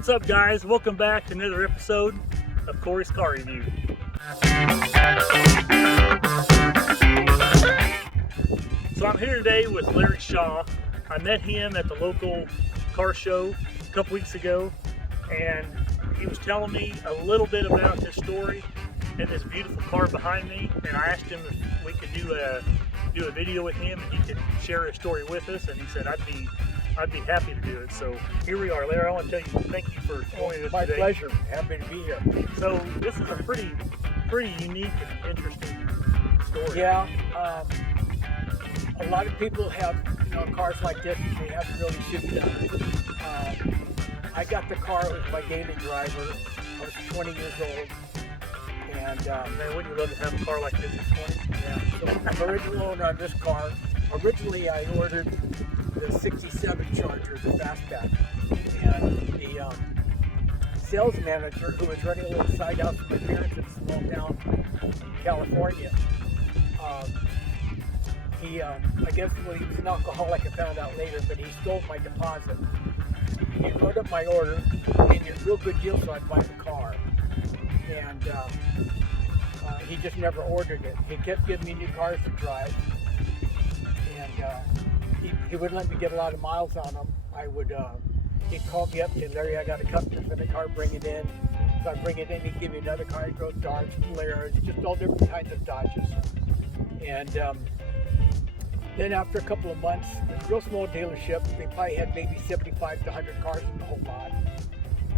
What's up, guys? Welcome back to another episode of Corey's Car Review. So I'm here today with Larry Shaw. I met him at the local car show a couple weeks ago, and he was telling me a little bit about his story and this beautiful car behind me. And I asked him if we could do a video with him and he could share his story with us, and he said I'd be happy to do it. So here we are. Larry, I want to tell you thank you for joining us My today. pleasure. Happy to be here. So this is a pretty unique and interesting story. Yeah, a lot of people have cars like this that they haven't really shipped done. I got the car. It was my daily driver. I was 20 years old, and Man, wouldn't you love to have a car like this at 20? yeah. So I'm the original owner on this car. Originally, I ordered the '67 Charger, the fastback, and the sales manager, who was running a little side house for my parents in a small town, California. I guess he was an alcoholic, I found out later, but he stole my deposit. He wrote up my order, and a real good deal, so I'd buy the car. And he just never ordered it. He kept giving me new cars to drive, and he wouldn't let me get a lot of miles on them. He'd call me up and say, Larry, I got a customer for the car, bring it in. So I'd bring it in, he'd give me another car. He drove Dodge, Polaris, just all different kinds of Dodges. And then after a couple of months, a real small dealership, they probably had maybe 75 to 100 cars in the whole lot.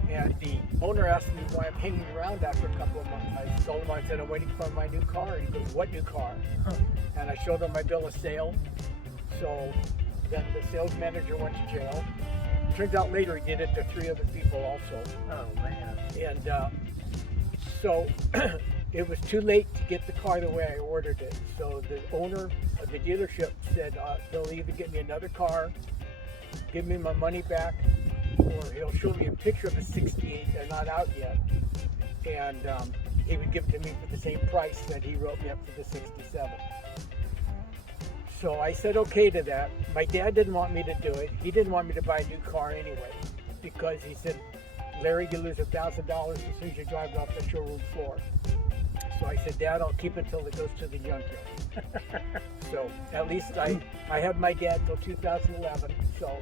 And the owner asked me why I'm hanging around after a couple of months. I told him, I said, I'm waiting for my new car. He goes, what new car? And I showed him my bill of sale. So then the sales manager went to jail. Turns out later he did it to 3 other people also. Oh, man. And so it was too late to get the car the way I ordered it. So the owner of the dealership said he'll either get me another car, give me my money back, or he'll show me a picture of a '68. They're not out yet. And he would give it to me for the same price that he wrote me up for the '67. So I said okay to that. My dad didn't want me to do it. He didn't want me to buy a new car anyway, because he said, Larry, you lose $1,000 as soon as you drive it off the showroom floor. So I said, Dad, I'll keep it till it goes to the junkyard. So at least I had my dad till 2011. So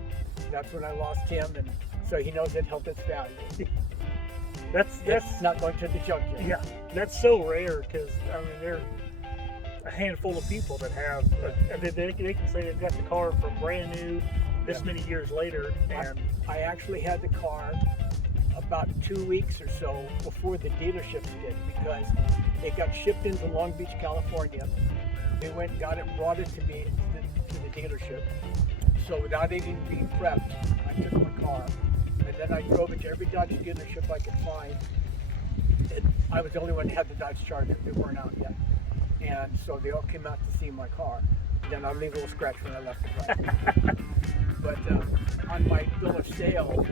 that's when I lost him, and so he knows it held its value. That's not going to the junkyard. Yeah, that's so rare, because I mean there's a handful of people that have they can say they've got the car from brand new this many years later. And I actually had the car about 2 weeks or so before the dealerships did, because it got shipped into Long Beach, California. They went and got it, brought it to me to the dealership. So without even being prepped, I took my car, and then I drove it to every Dodge dealership I could find. And I was the only one that had the Dodge Charger. They weren't out yet. And so they all came out to see my car. Then I'll leave a little scratch when I left the drive. But on my bill of sale,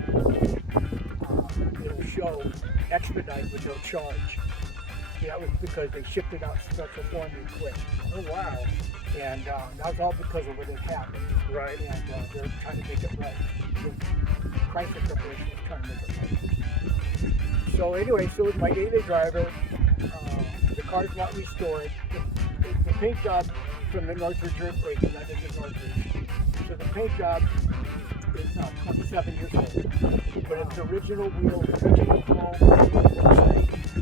it'll show expedite with no charge. That was because they shipped it out special form and quick. oh wow, And that was all because of what had happened. right. And they're trying to make it right. The Chrysler Corporation was trying to make it right. So anyway, so with my daily driver, the car's not restored. The paint job from the Northridge earthquake, and that is the Northridge. So the paint job is 27 years old, but it's original wheels, original chrome.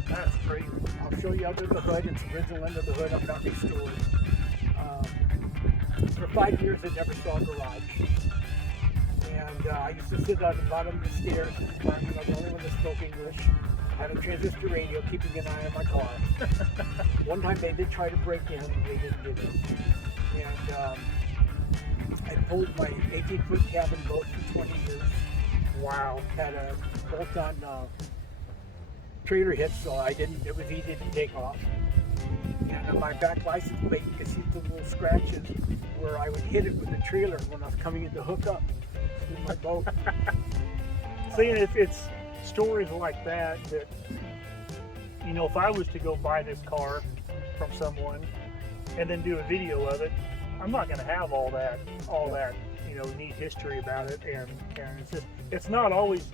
That's crazy. I'll show you under the hood. It's original under the hood. I'm not restored. For 5 years, I never saw a garage. And I used to sit on the bottom of the stairs. I was the only one that spoke English. I had a transistor radio keeping an eye on my car. One time they did try to break in, and they didn't get in. And I pulled my 18-foot cabin boat for 20 years. Wow. Had a bolt-on trailer hitch, so it was easy to take off. And on my back license plate, you can see the little scratches where I would hit it with the trailer when I was coming in to hook up to my boat. Seeing it's stories like that, if I was to go buy this car from someone and then do a video of it, I'm not going to have all that neat history about it, and it's not always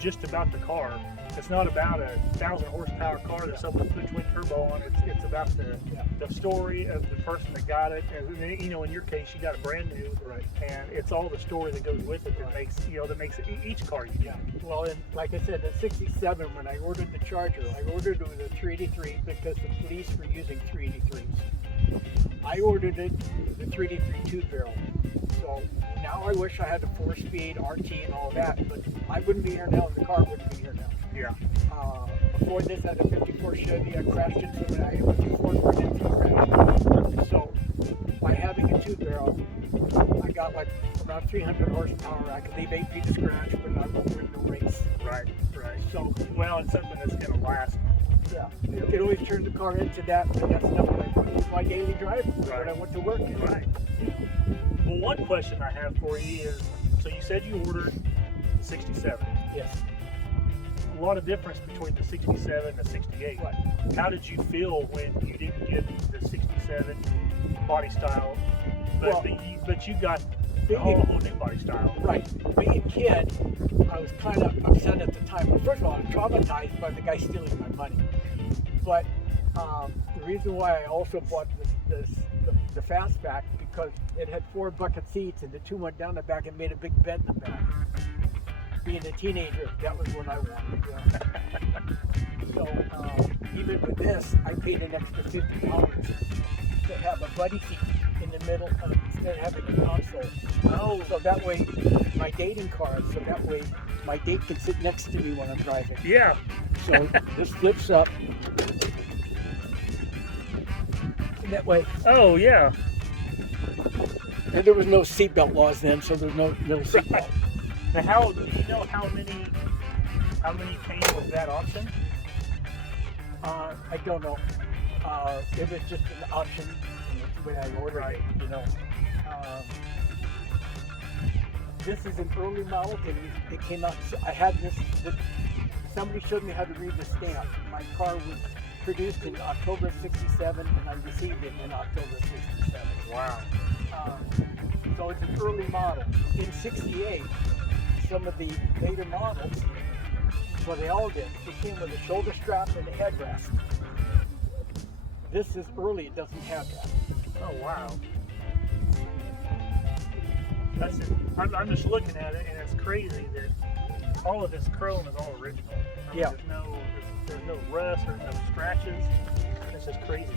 just about the car. It's not about a 1,000 horsepower car that someone put twin turbo on. It's about the story of the person that got it. And, you know, in your case, you got a brand new, Right. and it's all the story that goes with it that makes each car unique. Yeah. Well, and like I said, in '67, when I ordered the Charger, I ordered it with a 383 because the police were using 383s. I ordered it with a 383 two-barrel. So now I wish I had a 4-speed RT and all that, but I wouldn't be here now, and the car wouldn't be here now. Yeah. Before this, I had a '54 Chevy. I crashed into it. I went to Fort Worth into a crash. So by having a two-barrel, I got like around 300 horsepower. I could leave 8 feet of scratch, but I won't win no race. Right. So Well, it's something that's going to last. yeah, you could always turn the car into that, but that's not what I put with my daily drive when I went to work. Right. Well, one question I have for you is, so you said you ordered the 67. Yes. A lot of difference between the 67 and the 68. Right. How did you feel when you didn't get the 67 body style, but you got a whole new body style? Right. Being a kid, I was kind of upset at the time. Well, first of all, I was traumatized by the guy stealing my money. But the reason why I also bought the fastback, because it had 4 bucket seats and the 2 went down the back and made a big bend in the back. Being a teenager, that was what I wanted. Yeah. So even with this, I paid an extra $50 to have a buddy seat in the middle instead of having a console. Oh, So that way, my dating car, so that way my date can sit next to me when I'm driving. yeah. So this flips up. And that way, Oh, yeah. and there was no seatbelt laws then, so there's no little seatbelt. Now, do you know how many came with that option? I don't know. It was just an option when I ordered it, you know. This is an early model. It came out. I had this. Somebody showed me how to read the stamp. My car was produced in October '67, and I received it in October '67. Wow. So it's an early model. In '68, some of the later models, well, they all did. It came with a shoulder strap and a headrest. This is early. It doesn't have that. Oh, wow. That's it. I'm just looking at it, and it's crazy that all of this chrome is all original. I mean, Yeah. There's no rust or no scratches. It's just crazy.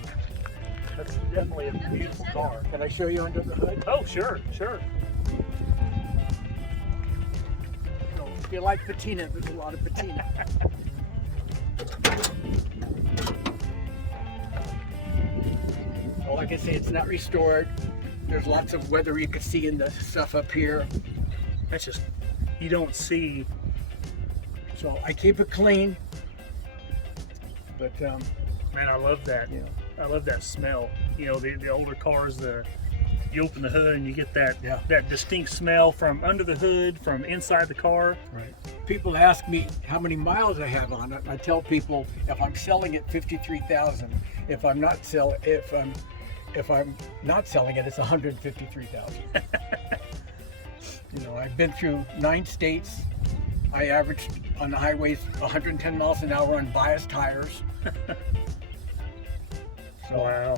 That's definitely a beautiful car. Can I show you under the hood? Oh, sure. So if you like patina, there's a lot of patina. Well, like I say, it's not restored. There's lots of weather you can see in the stuff up here. That's just, you don't see. So I keep it clean. But Man, I love that. yeah. I love that smell. You know, the older cars, you open the hood and you get that Yeah. that distinct smell from under the hood, from inside the car. Right. People ask me how many miles I have on it. I tell people if I'm selling it 53,000. If I'm not selling it, it's 153,000. You know, I've been through 9 states. I averaged on the highways 110 miles an hour on biased tires. So Wow.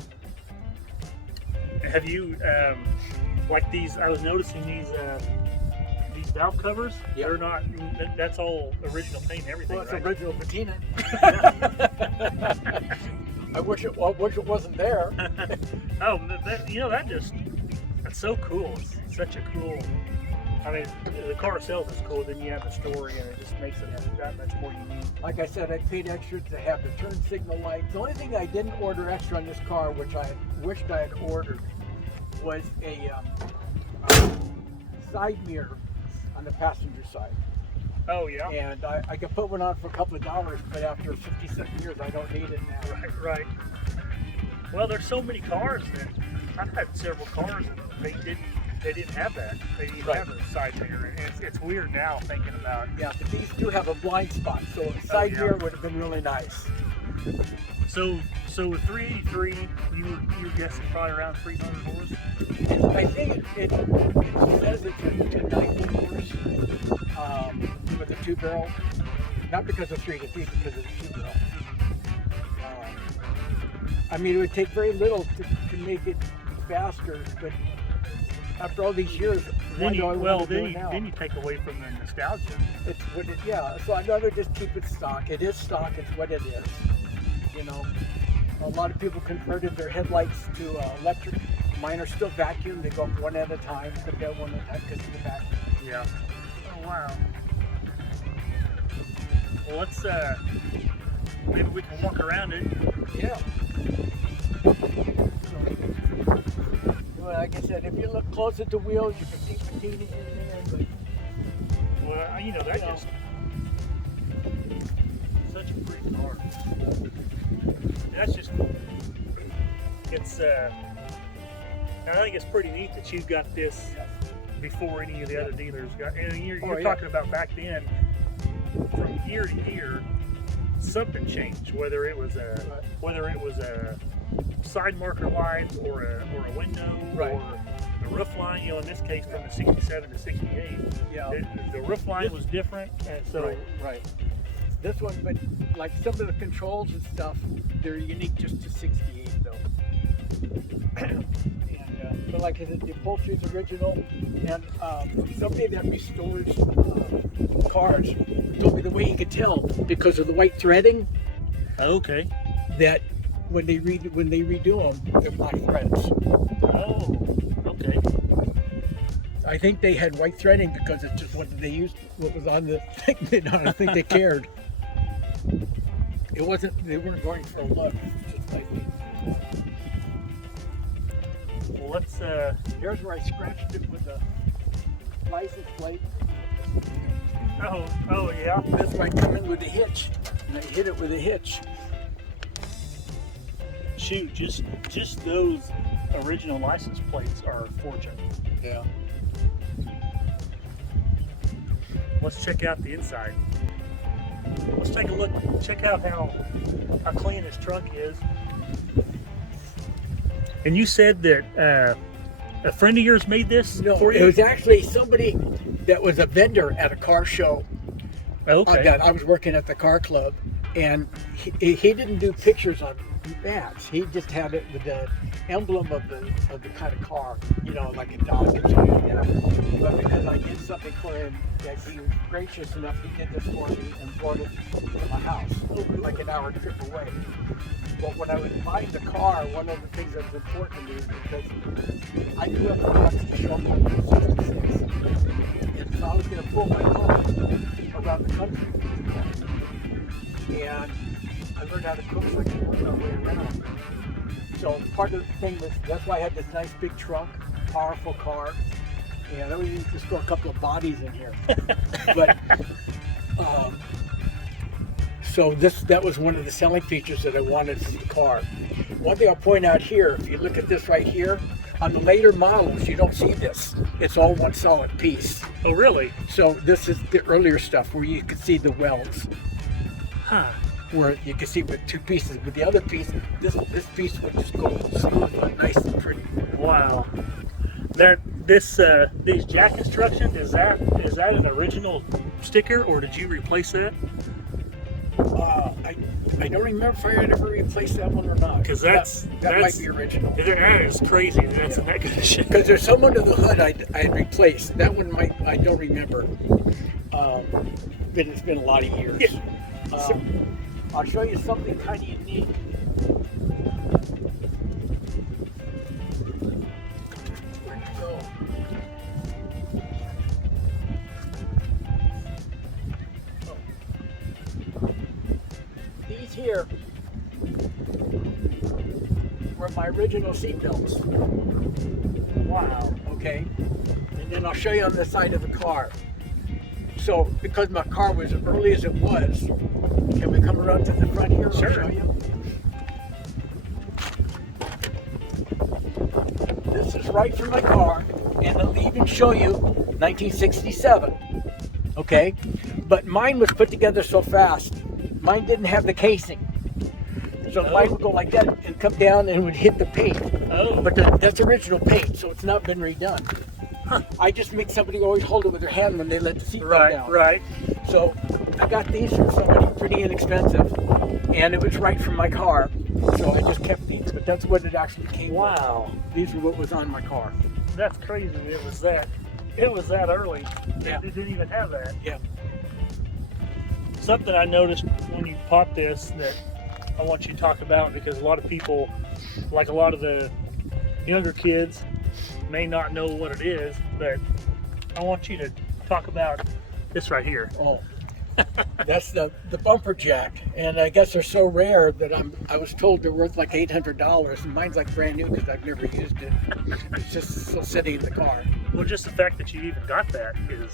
Have you like these? I was noticing these valve covers. Yeah. They're not. That's all original paint and everything, well, it's right? original patina. I wish it wasn't there. Oh, that's so cool. It's such a cool. I mean, the car itself is cool. Then you have the story, and it just makes it that much more unique. Like I said, I paid extra to have the turn signal light. The only thing I didn't order extra on this car, which I wished I had ordered, was a side mirror on the passenger side. Oh yeah. And I could put one on for a couple of dollars, but after 57 years, I don't need it now. Right. Well, there's so many cars that I've had several cars and they didn't have that. They didn't have a side mirror. And it's weird now thinking about. Yeah, but these do have a blind spot, so a side yeah. mirror would have been really nice. So with 383, you guessing probably around 300 horse. I think it says it's a 290 horse with a 2-barrel. Not because of 3 to 3, because of the 2 wheel. I mean, it would take very little to make it faster, but after all these years, Then you, well, do it now? then you take away from the nostalgia. It's what it, yeah. So I'd rather just keep it stock. It is stock. It's what it is. You know, a lot of people converted their headlights to electric. Mine are still vacuum. They go up one at a time. Put that one at a time because of the vacuum. Yeah. Oh wow. Well, let's maybe we can walk around it. Yeah. Well, like I said, if you look close at the wheels, you can see patina in there. But Well, you know, that's You know. just such a pretty car. That's just, it's, I think it's pretty neat that you've got this before any of the other dealers got, and you're Oh, yeah. talking about back then, from year to year, something changed, whether it was a side marker lights or a window Right. or the roof line, you know, in this case from the 67 to 68. yeah. The roof line was different, and so Right. This one, but like some of the controls and stuff, they're unique just to 68 though. And but like I said, the upholstery is original, and somebody that restores cars told me the way you could tell because of the white threading okay. that when they redo them, they're black threads. Oh, okay. I think they had white threading because it's just what they used, what was on the thing. I don't think they cared. It wasn't. They weren't going for a look. Just like, Well, let's. here's where I scratched it with the license plate. Oh yeah. This might come in with a hitch, and I hit it with a hitch. Shoot, just those original license plates are a fortune. Yeah. Let's check out the inside. Let's take a look. Check out how clean this trunk is. And you said that a friend of yours made this No, for it you? was actually somebody that was a vendor at a car show. Okay. That I was working at the car club, and he didn't do pictures on bats. He just had it with the emblem of the kind of car, you know, like a dog or something like that. But because I did something for him, that he was gracious enough, he did this for me and brought it to my house, like an hour trip away. But when I was buying the car, one of the things that was important to me is because I grew up in Texas, Shelbyville, in '66, and so I was going to pull my car around the country. And I learned how to cook so I could work my way around. So part of the thing was, that's why I had this nice big trunk, powerful car. And I only need to store a couple of bodies in here. But so that was one of the selling features that I wanted from the car. One thing I'll point out here, if you look at this right here, on the later models you don't see this. It's all one solid piece. Oh, really? So this is the earlier stuff where you can see the welds. Huh. Where you can see with two pieces. With the other piece, this piece would just go smooth and nice and pretty. Wow. These jack instructions, is that an original sticker, or did you replace that? I don't remember if I had ever replaced that one or not. Because that might be original. That is crazy. That's that kind of shit. Because there's some under the hood I had replaced. That one I don't remember. But it's been a lot of years. Yeah. I'll show you something kind of unique. Where'd it go? These here were my original seat belts. Wow. Okay, and then I'll show you on the side of the car. So because my car was as early as it was, can we come around to the front here? Sure. I'll show you. This is right from my car, and it'll even show you 1967. Okay, but mine was put together so fast. Mine didn't have the casing. So mine would go like that and come down and would hit the paint. Oh. But that's original paint, so it's not been redone. Huh. I just make somebody always hold it with their hand when they let the seat go Right, down. right. So I got these from somebody pretty inexpensive, and it was right from my car, so I just kept these. But that's what it actually came with. Wow, These are what was on my car. that's crazy. It was that early. Yeah. It didn't even have that. Yeah. Something I noticed when you popped this that I want you to talk about, because a lot of people, like a lot of the younger kids, may not know what it is, but I want you to talk about this right here. Oh, that's the bumper jack, and I guess they're so rare that I was told they're worth like $800, and mine's like brand new because I've never used it. It's just still sitting in the car. Well, just the fact that you even got that is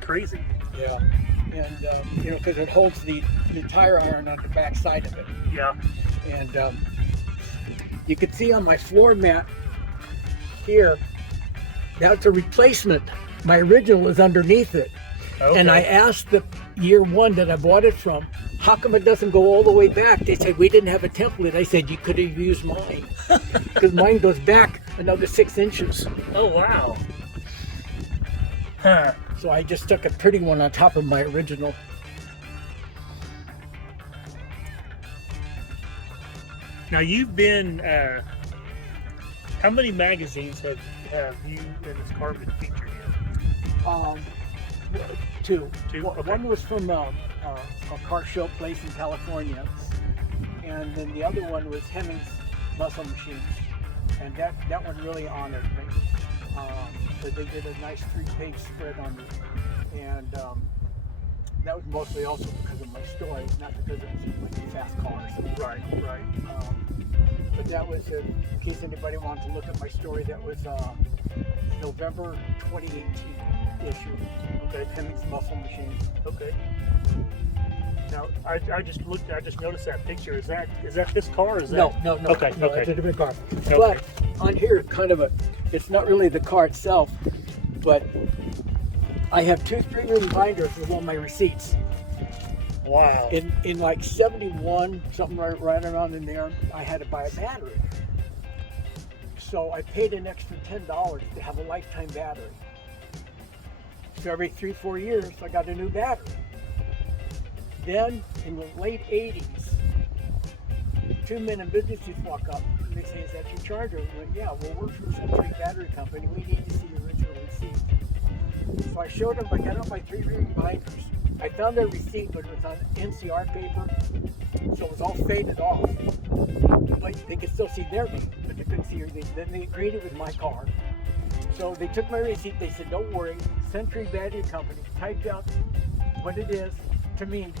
crazy. Yeah, and you know, because it holds the tire iron on the back side of it. Yeah. And you can see on my floor mat here, that's a replacement. My original is underneath it. Okay. And I asked the year one that I bought it from, how come it doesn't go all the way back? They said, we didn't have a template. I said, you could have used mine. Because mine goes back another 6 inches. Oh, wow. Huh. So I just took a pretty one on top of my original. Now you've been, how many magazines have you and this car been featured in? Two. Two? Okay. One was from a car show place in California, and then the other one was Hemmings Muscle Machines, and that one really honored me. So they did a nice 3-page spread on me, and that was mostly also because of my story, not because it was like fast cars. Right. But that was, in case anybody wanted to look at my story, that was November 2018 issue. Okay, Hemmings Muscle Machines. Okay. Now I just noticed that picture. Is that this car? Or is that No. Okay. No, Okay. it's a different car. Okay. But on here, it's not really the car itself, but I have 2 3-ring binders with all my receipts. Wow. In like 71, something right around in there, I had to buy a battery. So I paid an extra $10 to have a lifetime battery. So every 3-4 years, I got a new battery. Then in the late 80s, 2 men in business just walk up and they say, is that your charger? I went, yeah, well, we're from Century Battery Company. We need to see the original receipt. So I showed them, I got out my 3-ring binders. I found their receipt, but it was on NCR paper, so it was all faded off. But they could still see their name, but they couldn't see everything. Then they agreed it was my car. So they took my receipt, they said, don't worry, Century Battery Company typed out what it is to me.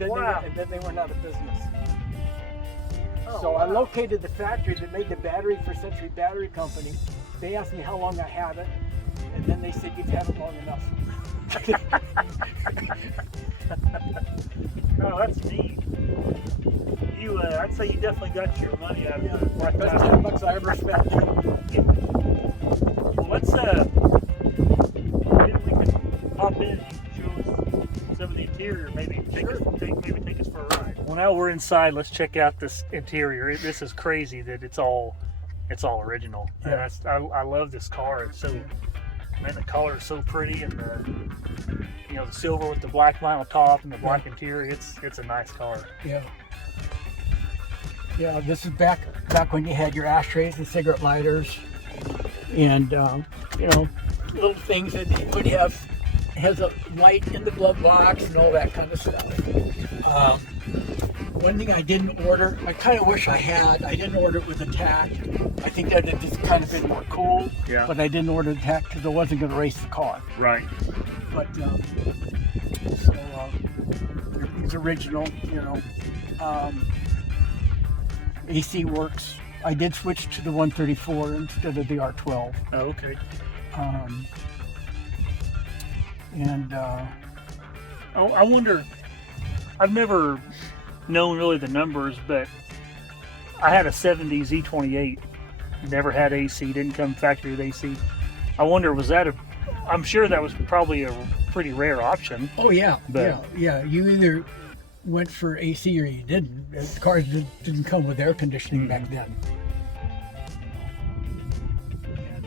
Wow. And then they went out of business. Oh, So wow. I located the factory that made the battery for Century Battery Company. They asked me how long I had it, and then they said, you've had it long enough. Oh, that's neat. I'd say you definitely got your money out of it. Best $10 I ever spent. Well, let's maybe we can pop in and you can show us some of the interior. Maybe take us for a ride. Well, now we're inside. Let's check out this interior. This is crazy that it's all original. Yeah. And I love this car. It's so, man, the color is so pretty, and the silver with the black vinyl top and the black interior. It's a nice car. Yeah, this is back when you had your ashtrays and cigarette lighters, and little things that you would have. Has a light in the glove box and all that kind of stuff. One thing I didn't order, I kind of wish I had. I didn't order it with a tack. I think that would just kind of been more cool. Yeah. But I didn't order the tack because I wasn't going to race the car. Right. But it's original, AC works. I did switch to the 134 instead of the R12. Oh, okay. I wonder, I've never known really the numbers, but I had a 70 Z28, never had AC, didn't come factory with AC. I wonder, I'm sure that was probably a pretty rare option. Oh yeah, But- yeah. You either went for AC or you didn't. The cars didn't come with air conditioning back then. And,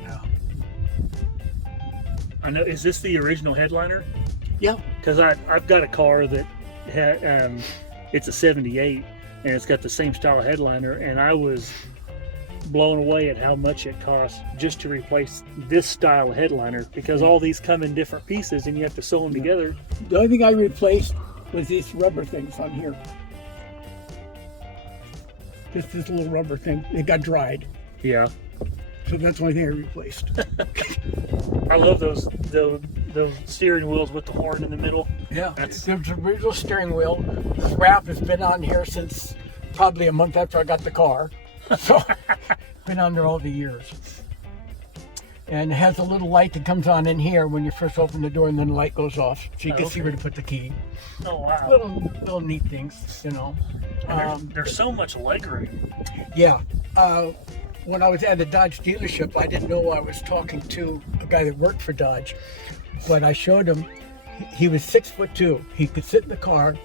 I know, is this the original headliner? Yeah. Because I've got a car that it's a '78 and it's got the same style headliner, and I was blown away at how much it costs just to replace this style of headliner, because all these come in different pieces and you have to sew them together. The only thing I replaced was these rubber things on here. This little rubber thing. It got dried. Yeah. So that's the only thing I replaced. I love those steering wheels with the horn in the middle. Yeah, That's the original steering wheel. The wrap has been on here since probably a month after I got the car. So been on there all the years. And it has a little light that comes on in here when you first open the door, and then the light goes off, so you can see where to put the key. Oh wow! Little neat things, you know. There's so much legroom. Yeah. When I was at the Dodge dealership, I didn't know I was talking to a guy that worked for Dodge, but I showed him. He was 6'2". He could sit in the car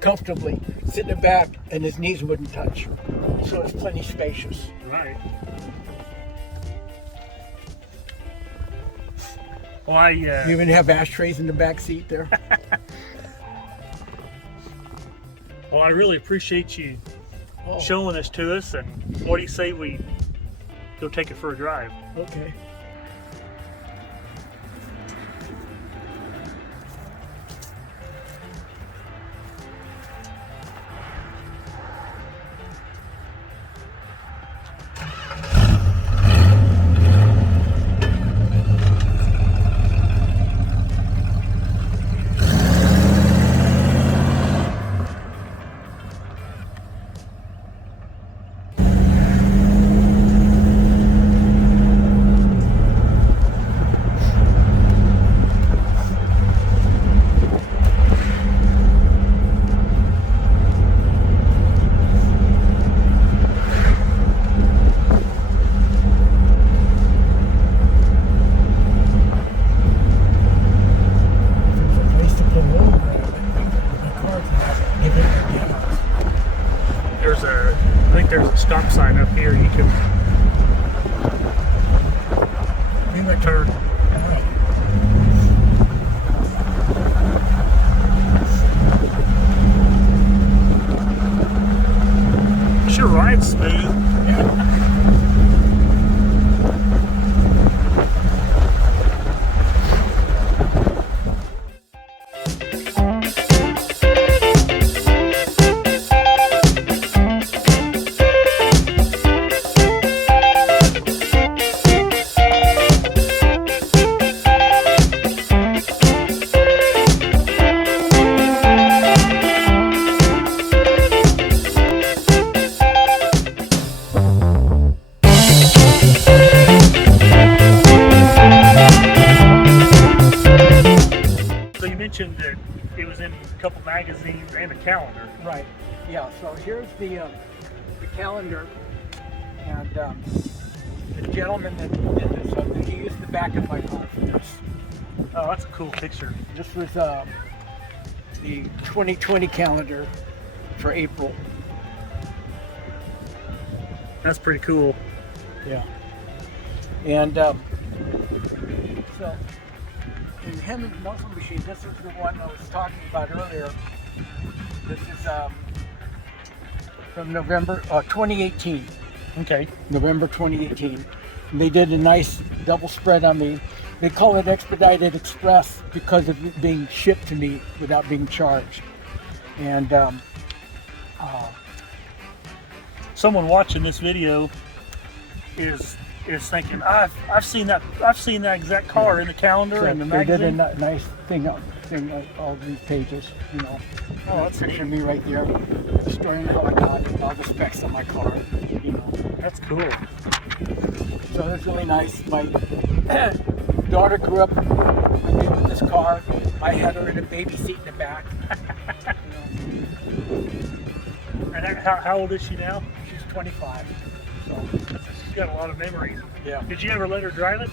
comfortably, sit in the back, and his knees wouldn't touch. So it's plenty spacious. Right. Well, You even have ashtrays in the back seat there. Well, I really appreciate you showing this to us, and what do you say we go take it for a drive? Okay. There's a stop sign up here. You can turn. Sure ride's smooth. That it was in a couple magazines and a calendar. Right. Yeah. So here's the calendar, and the gentleman that did this, he used the back of my car for this. Oh, that's a cool picture. This was the 2020 calendar for April. That's pretty cool. Yeah. And so. In the Hammond muzzle machine, this is the one I was talking about earlier. This is from November 2018. Okay. November 2018. And they did a nice double spread on me. They call it Expedited Express because of it being shipped to me without being charged. And someone watching this video is thinking, I've seen that exact car in the calendar and the magazine. They did a nice thing on all these pages, you know. Oh, that's picture of me right there, storing how I got it, all the specs on my car, you know. That's cool. So it's really nice. My daughter grew up with me with this car. I had her in a baby seat in the back. And how old is she now? She's 25. So she's got a lot of memories. Yeah. Did you ever let her drive it?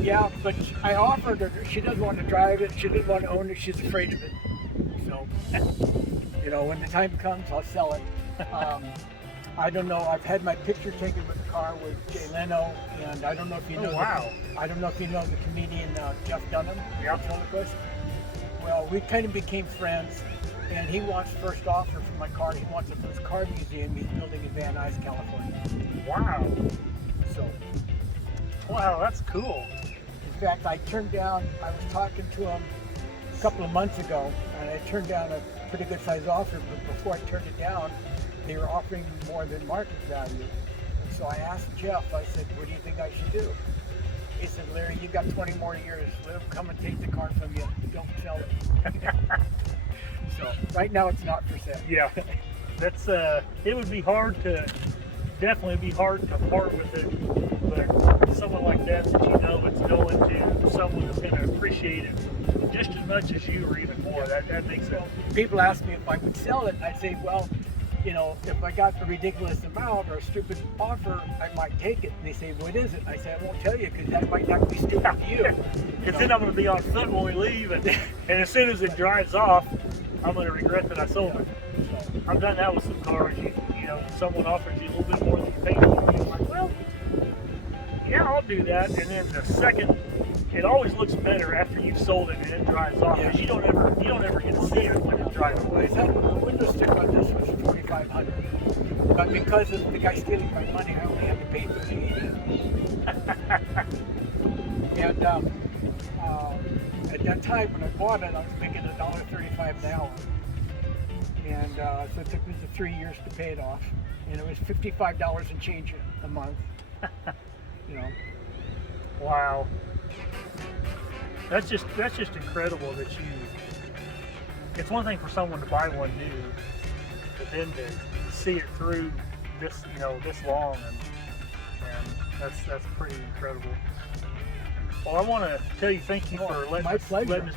Yeah, but I offered her. She doesn't want to drive it. She doesn't want to own it. She's afraid of it. So, you know, when the time comes, I'll sell it. I don't know. I've had my picture taken with the car with Jay Leno, and I don't know if you know. Oh, wow. I don't know if you know the comedian Jeff Dunham, the ventriloquist. Well, we kind of became friends, and he wants first offer for my car. He wants it for his car museum he's building in Van Nuys, California. Wow. So, Wow, that's cool. in fact, I was talking to him a couple of months ago, and I turned down a pretty good sized offer, but before I turned it down, they were offering more than market value. And so I asked Jeff, I said, what do you think I should do? He said, Larry, you got 20 more years. Let him come and take the car from you. Don't sell it. So right now it's not for sale. Yeah. That's it would be definitely be hard to part with it, but someone like that you know it's going to someone that's going to appreciate it just as much as you or even more. That makes sense. People ask me if I would sell it, and I'd say, well, you know, if I got a ridiculous amount or a stupid offer, I might take it. And they say, what is it? And I say, I won't tell you because that might not be stupid to you. Because then I'm going to be on foot when we leave, and as soon as it drives off, I'm going to regret that I sold it. So I've done that with some cars. You know, someone offers you a little bit more than you paid for, and you're like, well, yeah, I'll do that. And then the second, it always looks better after you've sold it and it drives off, because you don't ever get to see it when it's driving away. The window sticker on this was $2,500, but because of the guy stealing my money, I only had to pay $380. And at that time when I bought it, I was making $1.35 an hour, and so it took me 3 years to pay it off, and it was $55 and change a month. You know. Wow. That's just incredible that it's one thing for someone to buy one new, but then to see it through this long, and that's pretty incredible. Well, I want to tell you thank you for letting us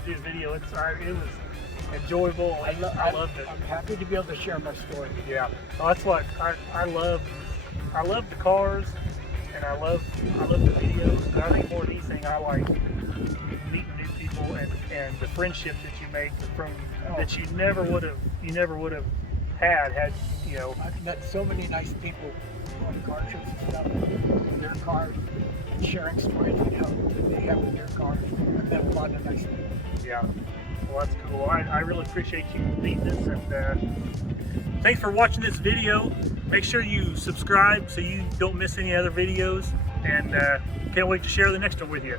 do the video. It was enjoyable. I loved it. I'm happy to be able to share my story. Yeah, well, that's what I love. I love the cars, and I love the videos. But I think more than anything, I like meeting new people and the friendships that you make that you never would have had you know. I've met so many nice people on car trips and stuff in their cars and sharing stories that they have with their cars. I've met a lot of nice people. Yeah. Well, that's cool. I really appreciate you meeting us, and thanks for watching this video. Make sure you subscribe so you don't miss any other videos, and can't wait to share the next one with you.